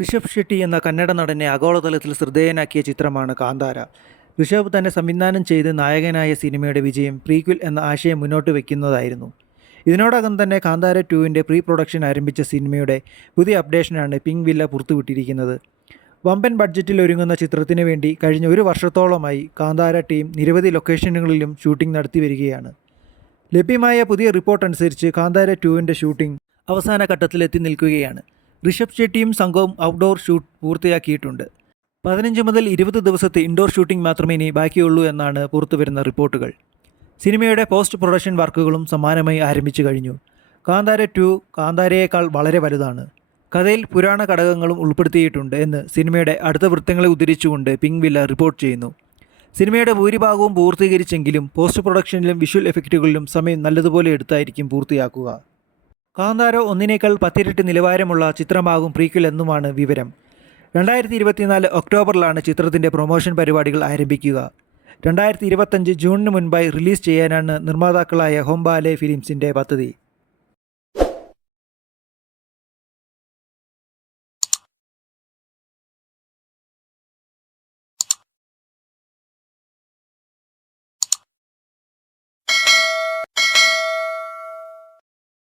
ഋഷഭ് ഷെട്ടി എന്ന കന്നഡ നടനെ ആഗോളതലത്തിൽ ശ്രദ്ധേയനാക്കിയ ചിത്രമാണ് കാന്താര. ഋഷഭ് തന്നെ സംവിധാനം ചെയ്ത് നായകനായ സിനിമയുടെ വിജയം പ്രീക്വിൽ എന്ന ആശയം മുന്നോട്ട് വയ്ക്കുന്നതായിരുന്നു ഇതിനോടകം തന്നെ കാന്താര ടുവിന്റെ പ്രീ പ്രൊഡക്ഷൻ ആരംഭിച്ച സിനിമയുടെ പുതിയ അപ്ഡേഷനാണ് പിങ്ക് വില്ല പുറത്തുവിട്ടിരിക്കുന്നത്. വമ്പൻ ബഡ്ജറ്റിൽ ഒരുങ്ങുന്ന ചിത്രത്തിന് വേണ്ടി കഴിഞ്ഞ ഒരു വർഷത്തോളമായി കാന്താര ടീം നിരവധി ലൊക്കേഷനുകളിലും ഷൂട്ടിംഗ് നടത്തി വരികയാണ്. ലഭ്യമായ പുതിയ റിപ്പോർട്ട് അനുസരിച്ച് കാന്താര ടുവിന്റെ ഷൂട്ടിംഗ് അവസാന ഘട്ടത്തിലെത്തി നിൽക്കുകയാണ്. ഋഷഭ് ഷെട്ടിയും സംഘവും ഔട്ട്ഡോർ ഷൂട്ട് പൂർത്തിയാക്കിയിട്ടുണ്ട്. പതിനഞ്ച് മുതൽ ഇരുപത് ദിവസത്തെ ഇൻഡോർ ഷൂട്ടിംഗ് മാത്രമേ ഇനി ബാക്കിയുള്ളൂ എന്നാണ് പുറത്തുവരുന്ന റിപ്പോർട്ടുകൾ. സിനിമയുടെ പോസ്റ്റ് പ്രൊഡക്ഷൻ വർക്കുകളും സമാനമായി ആരംഭിച്ചു കഴിഞ്ഞു. കാന്താര ടു കാന്താരയേക്കാൾ വളരെ വലുതാണ്. കഥയിൽ പുരാണ ഘടകങ്ങളും ഉൾപ്പെടുത്തിയിട്ടുണ്ട് എന്ന് സിനിമയുടെ അടുത്ത വൃത്തങ്ങളെ ഉദ്ധരിച്ചുകൊണ്ട് പിങ് വില്ല റിപ്പോർട്ട് ചെയ്യുന്നു. സിനിമയുടെ ഭൂരിഭാഗവും പൂർത്തീകരിച്ചെങ്കിലും പോസ്റ്റ് പ്രൊഡക്ഷനിലും വിഷ്വൽ എഫക്റ്റുകളിലും സമയം നല്ലതുപോലെ എടുത്തായിരിക്കും പൂർത്തിയാക്കുക. കാന്താര ഒന്നിനേക്കാൾ പത്തിരട്ടി നിലവാരമുള്ള ചിത്രമാകും പ്രീക്വൽ എന്നുമാണ് വിവരം. രണ്ടായിരത്തി ഇരുപത്തിനാല് ഒക്ടോബറിലാണ് ചിത്രത്തിന്റെ പ്രൊമോഷൻ പരിപാടികൾ ആരംഭിക്കുക. രണ്ടായിരത്തി ഇരുപത്തഞ്ച് ജൂണിന് മുൻപായി റിലീസ് ചെയ്യാനാണ് നിർമ്മാതാക്കളായ ഹോംബാലെ ഫിലിംസിന്റെ പദ്ധതി.